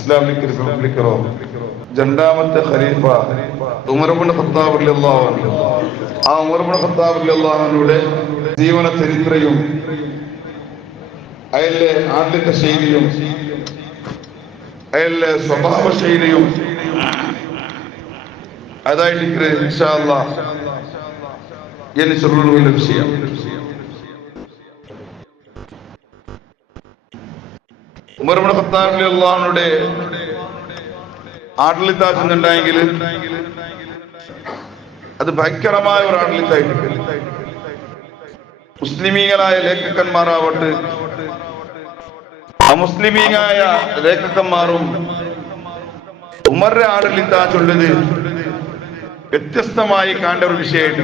Islamic റിപ്പബ്ലിക്കറോ രണ്ടാമത്തെ ഖലീഫ Umar Ibnu Khattab റളിയല്ലാഹു അൻഹു, ആ ഉമർ ഇബ്നു ഖത്താബ് റളിയല്ലാഹു അൻഹുവിന്റെ ജീവന ചരിത്രയും അയാളുടെ ആദ്യത്തെ ശൈലിയും അയാളുടെ സ്വഭാവ ശൈലിയും അതായിട്ട് ഇൻഷാ അല്ലാഹ് എന്ന് ചൊല്ലുന്ന വിഷയം. ഉമർ ഇബ്നു ഖത്താബ് റളിയല്ലാഹു അൻഹുവിന്റെ ആഡളിത്താച്ചുണ്ടായെങ്കിൽ അത് ഭയങ്കരമായ ഒരു ആഡളിത്തായിട്ട് മുസ്ലിമീങ്ങളായ ലേഖകന്മാരാവട്ടെ അമുസ്ലിമീങ്ങളായ ലേഖകന്മാരും ഉമറിന്റെ ആഡളിത്താച്ചുള്ളത് വ്യത്യസ്തമായി കാണേണ്ട ഒരു വിഷയമായിട്ട്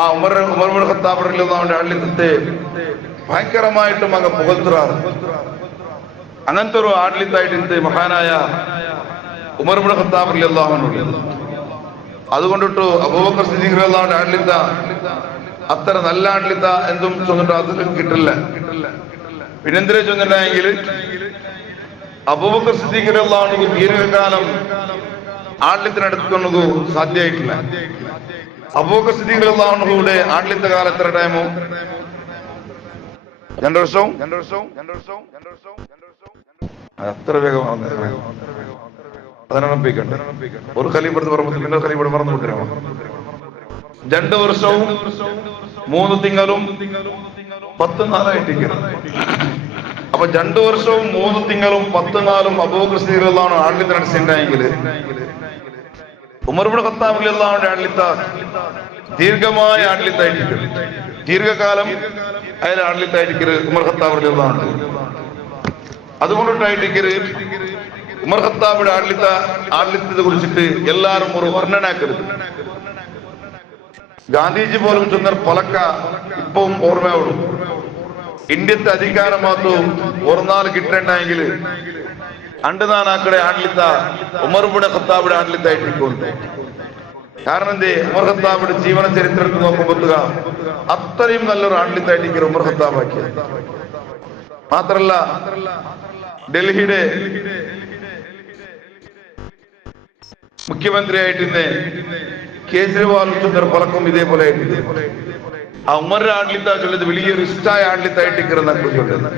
ആ ഉമർ ഇബ്നു ഖത്താബ് റളിയല്ലാഹു അൻഹുവിന്റെ ആഡളിത്തത്തെ ഭയങ്കരമായിട്ടും അങ്ങ് പുകഴ്ത്തുറാറ്. അങ്ങനത്തെ ഒരു ആഡളിത്തായിട്ട് മഹാനായ ഉമർ ഇബ്നു ഖത്താബ് റളിയല്ലാഹു അൻഹു. അതുകൊണ്ടിട്ട് അബൂബക്കർ സിദ്ദീഖ് റളിയല്ലാഹു അൻഹു ആഡളിത്ത അത്ര നല്ല ആഡളിത്ത എന്തും ചൊന്നിട്ട് അതിൽ കിട്ടില്ല. പിന്നെന്തിനെ ചൊന്നിട്ടുണ്ടെങ്കിൽ അബൂബക്കർ സിദ്ദീഖ് റളിയല്ലാഹു അൻഹു ദീർഘകാലം ആഡളിത്തിനടുക്കുന്നത് സാധ്യമായിട്ടില്ല. അബൂബക്കർ സിദ്ദീഖ് റളിയല്ലാഹു അൻഹുവിന്റെ ആഡളിത്ത കാലം എത്ര ടൈമോ? 2 വർഷവും അത്ര വേഗമാണ്. ഒരു ഖലീഫത്ത് പറഞ്ഞു പിന്നെ ഖലീഫത്ത് പറഞ്ഞു വിട്ടരാമോ? 2 വർഷവും 3 തിങ്കളും 10 നാളായിട്ട്. അപ്പൊ 2 വർഷവും 3 തിങ്കളും 10 നാളും അബൂബക്കർ സിദ്ദീഖ് റളിയല്ലാഹു അൻഹു ആഡളിത്തിനടുത്തെങ്കിൽ ഉമർ ഇബ്നു ഖത്താബ് റളിയല്ലാഹു അൻഹു ആഡളിത്ത ദീർഘമായ ആഡളിത്തായിരിക്കും. ദീർഘകാലം അയാൾ ആഡളിത്തായിരിക്കും ഉമർ ഖത്താബ് റളിയല്ലാഹു അൻഹു. അതുകൊണ്ടിട്ടായിട്ട് ഉമർ ഖത്താബിന്റെ ആഡളിത്തത്തെ കുറിച്ചിട്ട് എല്ലാവരും ഒരു വർണ്ണനാക്കരുത്. ഗാന്ധിജി പോലും ചെന്ന പലക്ക ഇപ്പവും ഓർമ്മയോടും ഇന്ത്യത്തെ അധികാരം മാത്രവും ഒരു നാൾ കിട്ടേണ്ടെങ്കിൽ അണ്ടുതാനാക്കടെ ആഡളിത്ത ഉമർ ഇബ്നു ഖത്താബിന്റെ ആഡളിത്തായിട്ടുണ്ട്. കാരണം എന്തേ? ഉമർ ഖത്താബിന്റെ ജീവന ചരിത്രത്തിൽ നോക്കുമ്പോൾ അത്രയും നല്ലൊരു ആഡളിത്തായിട്ട് ഉമർ ഖത്താബ് ആക്കിയത്. മാത്രല്ല ഡൽഹിയുടെ മുഖ്യമന്ത്രിയായിട്ട് ഇന്ന് കേജ്രിവാൾ പലക്കും ഇതേപോലെ ആയിട്ടുണ്ട്. ആ ഉമറിന്റെ ആഡളിത്ത ചൊല്ലത് വലിയൊരു ഇഷ്ടമായ ആഡളിത്തായിട്ട് ചൊല്ലുന്നത്.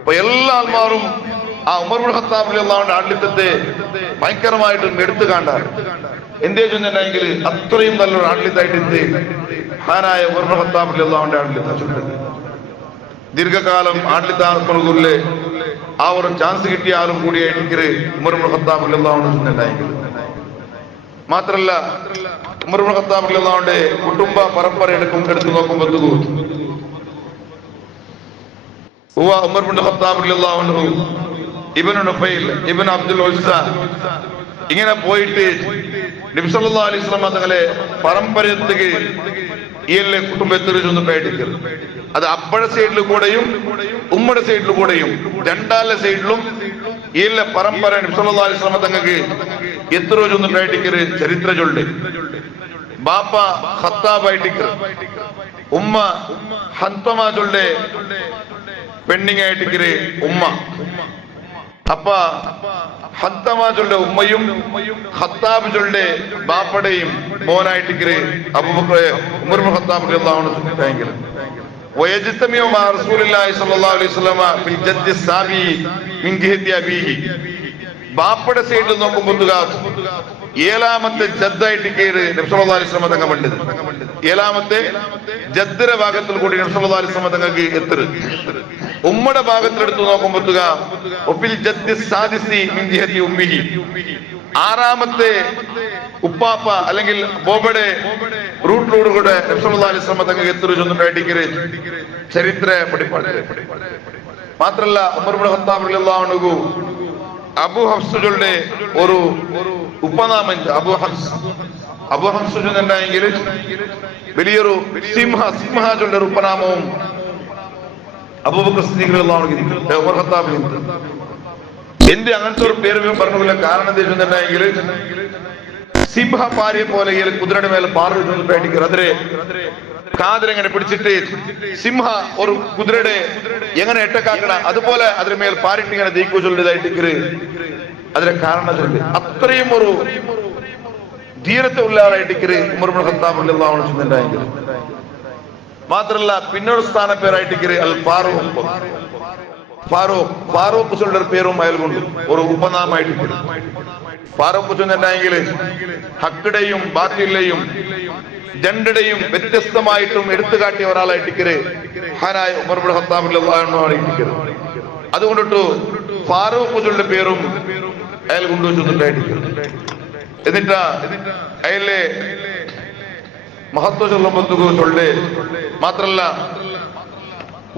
അപ്പൊ എല്ലാ ആൾമാരും ആ ഉമർ ഇബ്നു ഖത്താബ് റളിയല്ലാഹു അൻഹു ആഡളിത്തത്തെ ഭയങ്കരമായിട്ടും എടുത്തു കാണാറ്. എന്തേ ചൊന്നെങ്കിൽ അത്രയും നല്ലൊരു ആഡളിത്തായിട്ട് മഹാനായ ഉമർ ഇബ്നു ഖത്താബ് റളിയല്ലാഹു അൻഹു ആഡളിത്ത ചൊല്ലുന്നത്. ദീർഘകാലം ആഡളിത്താർക്കുള്ളിലെ ആ ഒരു ചാൻസ് കിട്ടിയ ആളും കൂടിയായിട്ട് ഉമർ ഇബ്നു ഖത്താബ് റളിയല്ലാഹു അൻഹു ചൊന്നുണ്ടായെങ്കിൽ. മാത്രല്ല ഉമർ ഇബ്നു ഖത്താബ് റളിയല്ലാഹു അൻഹുവിന്റെ കുടുംബ പരമ്പര എടുത്തു നോക്കുമ്പോൾ ഉമർ ഇബ്നു ഖത്താബ് റളിയല്ലാഹു അൻഹു ഇബ്നു നുഫൈൽ ഇബ്നു അബ്ദുൽ ഉസ്സ ഇങ്ങനെ പോയിട്ട് നബി സല്ലല്ലാഹു അലൈഹി വസല്ലം തങ്ങളെ പരമ്പരത്തേക്ക് ഈ കുടുംബത്തിൽ ചൊന്നിട്ടായിട്ട് അത് അപ്പഴ സൈഡിൽ കൂടെയും ഉമ്മയുടെ സൈഡിൽ കൂടെയും രണ്ടാലെ സൈഡിലും ഈ പരമ്പര നബി സല്ലല്ലാഹു അലൈഹി വസല്ലം തങ്ങൾക്ക് എത്ര ചൊന്നിട്ടായിട്ട് ചരിത്ര ചൊല്ല്. ബാപ്പ ഖത്താബായിട്ട് ഉമ്മ ഹന്തമ ചൊല്ലെ പെണ്ണിങ് ആയിട്ട് ഉമ്മ. അപ്പ ഹന്തമ ചൊല്ലെ ഉമ്മയും ഖത്താബ് ചൊല്ലെ ബാപ്പയുടെയും മോനായിട്ട് അബൂബക്കർ ഉമർ ഇബ്നു ഖത്താബ് റളിയല്ലാഹു അൻഹു. വയജ്തമിഉ മഅ റസൂലില്ലാഹി സ്വല്ലല്ലാഹു അലൈഹി വസല്ലം ഫിൽ ജദ്ദി സാബി മിൻ ജിഹതി അബീഹി. ബാപ്പയുടെ സൈഡിൽ നോക്കുമ്പോൾ 7ാമത്തെ ജദ്ദായിട്ട് നബി സല്ലല്ലാഹു അലൈഹി വസല്ലം തങ്ങൾ കണ്ടത്. 7ാമത്തെ ജദ്ദര ഭാഗത്തിൽ കൂടി നബി സല്ലല്ലാഹു അലൈഹി വസല്ലം തങ്ങൾക്ക് എത്തുന്നത്. ഉമ്മയുടെ ഭാഗത്തിലെടുത്ത് നോക്കുമ്പോൾ 6ാമത്തെ ഉപ്പാപ്പ അല്ലെങ്കിൽ ബോബയുടെ റൂട്ടിലൂടെ നബി സല്ലല്ലാഹു അലൈഹി വസല്ലം തങ്ങൾക്ക് എത്തുന്നുണ്ടായിട്ട് ചരിത്ര പഠിപ്പാട്. മാത്രല്ല ഉമർ ഇബ്നു ഖത്താബ് റളിയല്ലാഹു അൻഹു അബു ഹഫ്സുകളുടെ ഒരു ഉപനാമം അബു ഹഫ്സ് ഉണ്ടായെങ്കിൽ വലിയൊരു സിംഹജുകളുടെ ഒരു ഉപനാമവും അബൂബക്കർ സിദ്ദീഖ് റളിയല്ലാഹു അൻഹു ഉമർ ഖത്താബ് എന്ത് അങ്ങനത്തെ ഒരു പേര് പറഞ്ഞില്ല. കാരണം എന്താ വെച്ചിട്ടുണ്ടെങ്കിൽ സിംഹ പാരിയെ പോലെ കുതിരയുടെ മേലെ പാറിട്ടുണ്ട്. അതിരെ കാതിലെങ്ങനെ പിടിച്ചിട്ട് സിംഹ ഒരു കുതിരയുടെ എങ്ങനെ എട്ടക്കാക്കണ അതുപോലെ അതിനുമേൽ പാരിട്ട് ഇങ്ങനെ ദീക്കു ചൊല്ലിയതായിട്ട് അതിന്റെ കാരണം ചൊല്ലി അത്രയും ഒരു ധീരത്തെ ഉള്ള ആളായിട്ട് ഉമർ ഇബ്നു ഖത്താബ് റളിയല്ലാഹു അൻഹു ചെന്നിട്ടുണ്ടായെങ്കിൽ മാത്രല്ല പിന്നൊരു സ്ഥാന പേരായിട്ട് അൽ ഫാറൂഖ് ചൊല്ലൊരു പേരും അയാൾ കൊണ്ട് ഒരു ഉപനാമായിട്ട് ഫാറൂഖ് ചെന്നിട്ടുണ്ടെങ്കിൽ ഹക്കിടെയും ബാത്തിലെയും രണ്ടിടെയും വ്യത്യസ്തമായിട്ടും എടുത്തു കാട്ടിയ ഒരാളായിട്ട് ഹാനായ ഉമർ ഇബ്നു ഖത്താബ് റളിയല്ലാഹു അൻഹു ആണ്. അതുകൊണ്ടിട്ട് ഫാറൂഖ് ചൊല്ലുടെ പേരും അയാൾ കൊണ്ടുവച്ചിട്ടുണ്ടായിട്ട് എന്നിട്ടാ അയാളെ മഹത്വ ചൊല്ലുമ്പോ ചൊല്ലേ മാത്രല്ല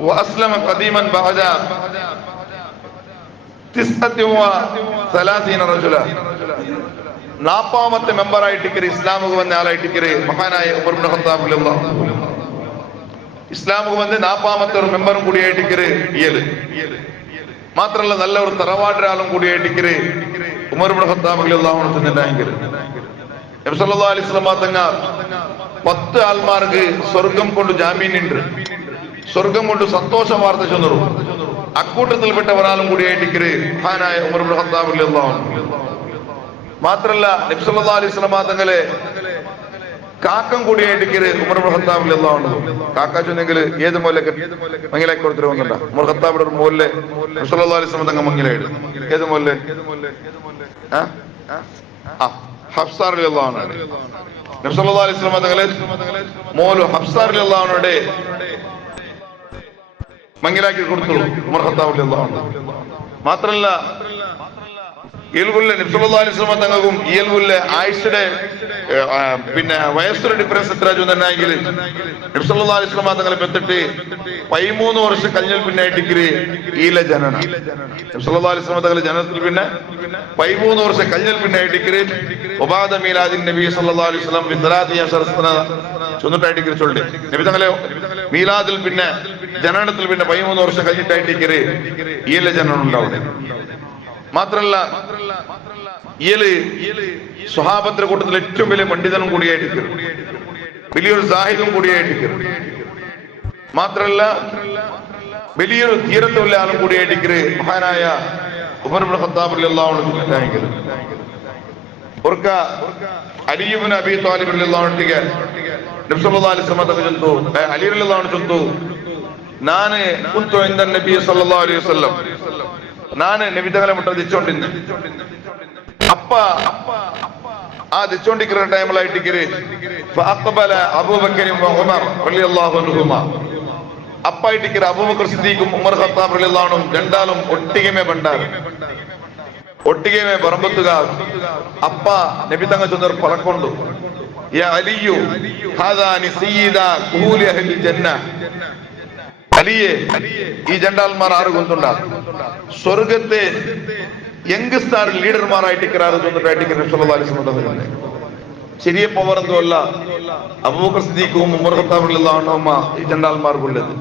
വഅസ്ലമ ഖദീമൻ ബഅദ 39 റജുല 40ാമത്തെ മെമ്പറായിട്ട് ഇസ്ലാമുക്ക് വന്ന ആളായിട്ട് മഹാനായ ഉമർ ഇബ്നു ഖത്താബ് റളിയല്ലാഹു അൻഹു ഇസ്ലാമുക്ക് വന്ന് 40ാമത്തെ ഒരു മെമ്പറും കൂടിയായിട്ട് ഇയല് മാത്രല്ല നല്ല ഒരു തറവാടൊരാളും കൂടിയായിട്ട് ഉമർ ഇബ്നു ഖത്താബ് റളിയല്ലാഹു അൻഹു ചെന്നിട്ടുണ്ടെങ്കിൽ നബി സല്ലല്ലാഹു അലൈഹി വസല്ലം തങ്ങൾ 10 ആൾമാർക്ക് സ്വർഗം കൊണ്ട് ജാമീനുണ്ട്, സ്വർഗം കൊണ്ട് സന്തോഷ വാർത്ത ചെന്നു. അക്കൂട്ടത്തിൽപ്പെട്ട ഒരാളും കൂടിയായിട്ട് മഹാനായ ഉമർ ഇബ്നു ഖത്താബ് റളിയല്ലാഹു അൻഹു മാത്രല്ല നബി സല്ലല്ലാഹു അലൈഹി വസല്ലം തങ്ങളെ കാക്കം കൂടിയായിട്ട് ഉമർ ഇബ്നു ഖത്താബ് റളിയല്ലാഹു അൻഹു കാക്ക ചെന്നെങ്കിൽ ഏത് മൂലക്ക് മംഗലാക്കി കൊടുത്തിട്ട് വന്നിട്ടുണ്ട ഉമർ ഖത്താബിന്റെ ഒരു മൂലെ നബി സല്ലല്ലാഹു അലൈഹി വസല്ലം തങ്ങൾ മംഗലായിട്ട് ഏത് മൂലെ ഹഫ്സ റളിയല്ലാഹു അൻഹു നബി സല്ലല്ലാഹു അലൈഹി വസല്ലം തങ്ങളെ മോലു ഹഫ്സ റളിയല്ലാഹു അൻഹയുടെ മംഗലാക്കി കൊടുത്തു ഉമർ ഖത്താബ് റളിയല്ലാഹു അൻഹു മാത്രല്ല നബി സല്ലല്ലാഹു അലൈഹി വസല്ലം തങ്ങൾക്കും ആയിഷയുടെ പിന്നെ വയസ്സൊരു ഡിഫറൻസ് എത്ര ചെന്നെങ്കിൽ നബി സല്ലല്ലാഹു അലൈഹി വസല്ലം തങ്ങളെ പെത്തിട്ട് 13 വർഷം കഴിഞ്ഞാൽ പിന്നായിട്ട് ഈല ജനന നബി സല്ലല്ലാഹു അലൈഹി വസല്ലം തങ്ങളെ ജനനത്തിൽ പിന്നെ 13 വർഷം കഴിഞ്ഞാൽ പിന്നായിട്ട് ഉബാദ മീലാദിൻ നബി സല്ലല്ലാഹു അലൈഹി വസല്ലം ബിദ്റാദിയ സറസ്ന ചൊന്നിട്ടായിട്ട് ചൊല്ലി നബി തങ്ങളെ മീലാദിൽ പിന്നെ ജനനത്തിൽ പിന്നെ 13 വർഷം കഴിഞ്ഞിട്ടായിട്ട് ഈല ജനനം ഉണ്ടാവുന്നത്. മാത്രല്ല ഇയാള് സ്വഹാബത്തിന്റെ കൂട്ടത്തിൽ ഏറ്റവും വലിയ പണ്ഡിതനും കൂടിയായിട്ട് വലിയൊരു സാഹിബും കൂടിയായിട്ട് മാത്രല്ല വലിയൊരു ധീരത്തുള്ള ആളും കൂടിയായിട്ട് മഹാനായ ഉമർ ഇബ്നു ഖത്താബ് റളിയല്ലാഹു അൻഹു ഒർക്ക അലി ഇബ്നു അബീ ത്വാലിബ് റളിയല്ലാഹു അൻഹു നബി സല്ലല്ലാഹു അലൈഹി വസല്ലം തങ്ങൾ അലി റളിയല്ലാഹു അൻഹു ചൊല്ലുന്നു ನಾನು ಕುಂತು ಇಂದ ನಬಿ ಸಲ್ಲಲ್ಲಾಹು ಅಲೈಹಿ ವಸಲ್ಲಂ ನಾನು ನಬಿ ತಗಲ ಮುಟ್ಟ ದಿಚ್ಚೊಂಡಿದ್ದೆ ಅಪ್ಪ ಆ ದಿಚ್ಚೊಂಡಿಕ್ಕಿರೋ ಟೈಮಲ್ಲಿ ಫಅഖബല അബൂബക്കർ ഉമർ റളിയല്ലാഹു അൻഹുമാ അപ്പ ഇട്ടിക്കിற അബൂബക്കർ സിദ്ദീഖും ഉമർ ഖത്താബ് റളിയല്ലാഹു അൻഹും രണ്ടാളും ഒട്ടിಗೆമേ ಬಂಡಾರು ഒട്ടിಗೆമേ ಬರಬತ್ತುಗ ಅಪ್ಪ ನಬಿ ತಂಗ ಚಂದ್ರ ಪಲಕೊಂಡು ಯಾ ಅಲಿಯು ಹಾದಾನಿ ಸಯ್ಯಿದಾ ಕುಹೂಲಿ ಅಹ್ಲಿ ಜನ್ನ അലിയെ ഈ ജണ്ടാൽമാർ ആറ് കൊണ്ടുണ്ടാ സ്വർഗത്തെ യങ്സ്റ്റാർ ലീഡർമാരായിട്ട് ചെറിയ പവറൊന്നും അല്ല അബൂബക്കർ സിദ്ദീഖും ഉമർ ഖത്താബ് റളിയല്ലാഹു അൻഹുമ ഈ ജണ്ടാൽമാർക്കുള്ളത്.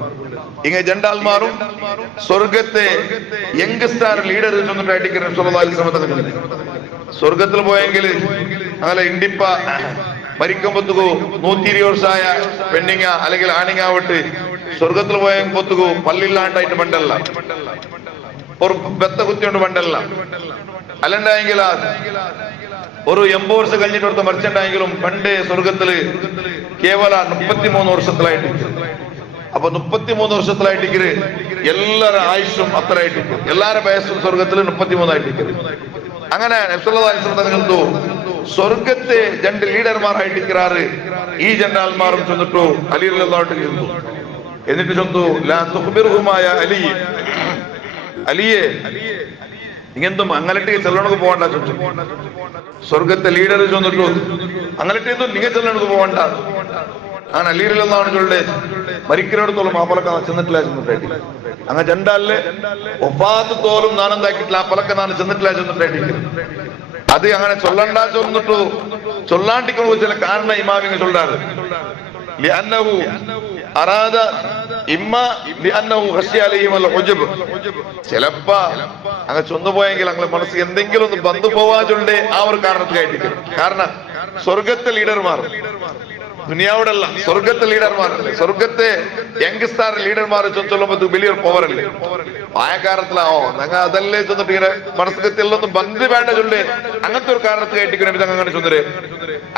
ഇങ്ങനെ ജണ്ടാൽമാരും സ്വർഗത്തെ യങ്സ്റ്റാർ ലീഡർ സ്വർഗത്തിൽ പോയെങ്കിൽ അങ്ങനെ ഇണ്ടിപ്പ മരിക്കുമ്പോത്തുകോ 120 വർഷമായ പെണ്ണിങ്ങ അല്ലെങ്കിൽ ആണിങ്ങാവട്ടെ സ്വർഗത്തിൽ പോയപ്പോത്തുകോ പല്ലില്ലാണ്ടായിട്ട് പണ്ടല്ല ഒരു ബെത്ത കുത്തിയോണ്ട് പണ്ടല്ല അല്ലണ്ടായെങ്കിൽ ഒരു 80 വർഷം കഴിഞ്ഞിട്ട് ഒരുത്ത മരിച്ചിട്ടുണ്ടെങ്കിലും പണ്ട് സ്വർഗത്തില് കേവല 33 വർഷത്തിലായിട്ട് അപ്പൊ 33 വർഷത്തിലായിട്ട് എല്ലാരും ആയുഷും അത്ര ആയിട്ട് എല്ലാരും വയസ്സും സ്വർഗത്തില് 33 ആയിട്ട് അങ്ങനെ നബിസല്ലല്ലാഹു സ്വർഗത്തെ രണ്ട് ലീഡർമാരായിട്ട് ഈ ജണ്ടാൽമാരും ചെന്നിട്ടു അലി റളിയല്ലാഹു അൻഹു ചെന്നു എന്നിട്ട് ചൊന്നു ലാ തുഖ്ബിറുഹുമായ അലി അലിയെ ഇങ്ങെന്തും അങ്ങലട്ട് ചെല്ലണക്ക് പോകണ്ട ചൊന്നു സ്വർഗത്തെ ലീഡർ ചൊന്നിട്ടു അങ്ങലട്ട് എന്തും നിങ്ങൾ ചെല്ലണക്ക് പോകണ്ട അങ്ങനെ അലി റളിയല്ലാഹു അൻഹുടെ മരിക്കുന്നിടത്തോളം ആ പലക്ക ചെന്നിട്ടില്ല ചെന്നിട്ടായിട്ട് അങ്ങ ജണ്ടാലില് ഒഫാത്ത് തോലും നാനെന്താക്കിട്ടില്ല ആ പലക്ക നാണ് ചെന്നിട്ടില്ല ചെന്നിട്ടായിട്ട് അത് അങ്ങനെ ചൊല്ലണ്ട ചൊന്നിട്ടു ചൊല്ലാണ്ടിക്കുന്ന ചില കാരണ ഇമാമിങ്ങൾ ചൊല്ലാറ് ലിഅന്നഹു അറാദ ഇമ്മ ലിഅന്നഹു ഖശിയ അലൈഹിം അൽ ഉജ്ബ് ചിലപ്പോ അങ്ങ് ചൊന്നുപോയെങ്കിൽ അങ്ങനെ മനസ്സിൽ എന്തെങ്കിലും ഒന്ന് ബന്ധു പോവാൻ ചൊല്ലേ ആ ഒരു കാരണത്തിലായിരിക്കും. കാരണം സ്വർഗത്തെ ലീഡർമാർ ദുനിയാവിടല്ല, സ്വർഗത്തെ ലീഡർമാരല്ലേ, സ്വർഗത്തെ യങ്സ്റ്റാർ ലീഡർമാർ ചൊല്ലുമ്പോ വലിയൊരു പവറല്ലേ. ആയക്കാരത്തിലാവോ ഞങ്ങൾ അതല്ലേ ചെന്നിട്ട് ഇങ്ങനെ മനസ്സിലെത്തിയുള്ളതും ബന്ധു വേണ്ട ചൊല്ലേ അങ്ങനത്തെ ഒരു കാരണത്ത് കേട്ടിക്കുന്ന വിധം അങ്ങനെ ചൊന്നര്.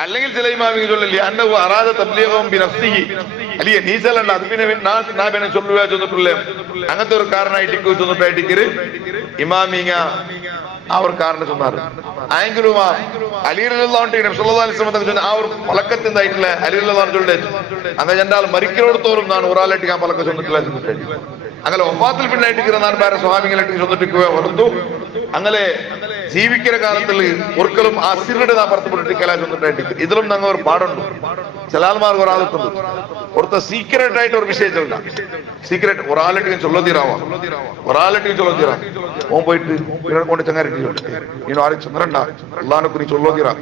അല്ലെങ്കിൽ ചില ഇമാമി ചൊല്ലില്ലേ അന്ന അറാദ തബ്ലീഗും ബിനഫ്സിഹി അല്ലേ നീ ചെല്ലണ്ട അത് പിന്നെ ഞാൻ ചൊല്ലുക ചെന്നിട്ടുള്ളേ അങ്ങനത്തെ ഒരു കാരണമായിട്ട് ചെന്നിട്ടായിട്ട് ഇമാമിങ്ങ ആ ഒരു കാരണം ചൊന്നാറ്. ആയെങ്കിലും അലിറുള്ള ആ ഒരു പലക്കത്തിന്തായിട്ടില്ല അലിറുള്ള ചൊല്ലേ അങ്ങനെ രണ്ടാൾ മരിക്കലോടത്തോറും ഞാൻ ഒരാളായിട്ട് ഞാൻ പലക്കം ചൊന്നിട്ടില്ല ചെന്നിട്ട് അങ്ങനെ ഒപ്പാത്തിൽ പിന്നായിട്ട് ഞാൻ വേറെ സ്വാമികളായിട്ട് ചൊന്നിട്ടിക്കുക ഓർത്തു. അങ്ങനെ ജീവിക്കുന്ന കാലത്തിൽ ഒരിക്കലും ആ സിറിയുടെ നാ പുറത്തുപെട്ടിരിക്കല ചൊന്നിട്ടായിട്ട് ഇതിലും ഞങ്ങൾ ഒരു പാടുണ്ട്. ചില ആൾമാർക്ക് ഒരാളത്തുണ്ട് ഒരുത്ത സീക്രട്ട് ആയിട്ട് ഒരു വിഷയം ചൊല്ല സീക്രട്ട് ഒരാളിട്ട് ചൊല്ലതീരാവാം ഒരാളിട്ട് ചൊല്ലതീരാ ഓൻ പോയിട്ട് കൊണ്ട് ചങ്ങാരിട്ട് നീನು ആരും ചന്ദ്രണ്ട അള്ളാനൊക്കെ നീ ചൊല്ലതീരാ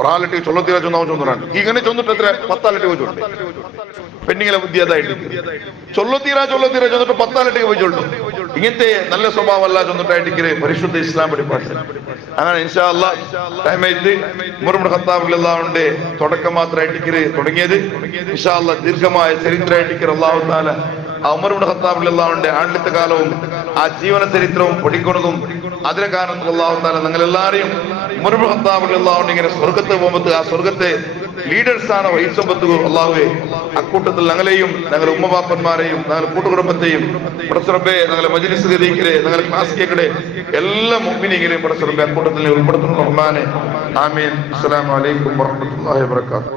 ഒരാളിട്ട് ചൊല്ലതീരാ ചൊന്നാവും ചൊന്നാണ് ഇങ്ങനെ ചൊന്നിട്ട് എത്ര 10 ആളിട്ട് പോയിട്ടുണ്ട്. പെണ്ണിങ്ങളെ ബുദ്ധി അതായിട്ട് ചൊല്ലതീരാ ചൊന്നിട്ട് 10 ആളിട്ട് പോയിട്ടുണ്ട്. ഇങ്ങനത്തെ നല്ല സ്വഭാവം അല്ല ചൊന്നിട്ടായിട്ട് പരിശുദ്ധ ഇസ്ലാം പഠിപ്പാട്ട്. അങ്ങനെ ഇൻഷാ അല്ലാഹ് ടൈമായിട്ട് ഉമർ ഇബ്നു ഖത്താബ് റളിയല്ലാഹു അൻഹുവിന്റെ തുടക്കം മാത്രമായിട്ട് തുടങ്ങിയത് ഇൻഷാ അല്ലാഹ് ദീർഘമായ ചരിത്രമായിട്ട് അല്ലാഹു തആല ആ ഉമർ ഇബ്നു ഖത്താബ് റളിയല്ലാഹു അൻഹുവിന്റെ ആണ്ടത്തെ കാലവും ആ ജീവന ചരിത്രവും പഠിക്കുന്നതും അതിനെ കാരണം അല്ലാഹു തആല നിങ്ങൾ എല്ലാവരെയും ഉമർ ഇബ്നു ഖത്താബ് റളിയല്ലാഹു അൻഹു ഇങ്ങനെ സ്വർഗ്ഗത്തെ പോകുമ്പോൾ ആ സ്വർഗ്ഗത്തെ ലീഡേഴ്സ് ആണ് വഹിച്ചമ്പത്ത് അല്ലാഹുവേ അക്കൂട്ടത്തിൽ ഞങ്ങളെയും ഞങ്ങളുടെ ഉമ്മബാപ്പന്മാരെയും ഞങ്ങളുടെ കൂട്ടുകുടുംബത്തെയും പടച്ചറബ്ബേ ഞങ്ങളുടെ മജ്ലിസ് ഗദീക്കരെ ഞങ്ങളുടെ ക്ലാസ് കേക്കടെ എല്ലാ മുഅ്മിനീങ്ങളെയും പടച്ചറബ്ബേ അക്കൂട്ടത്തിൽ ഉൾപ്പെടുത്തുന്ന റഹ്മാനെ ആമീൻ. അസ്സലാമു അലൈക്കും വറഹ്മത്തുള്ളാഹി വബറകാതുഹു.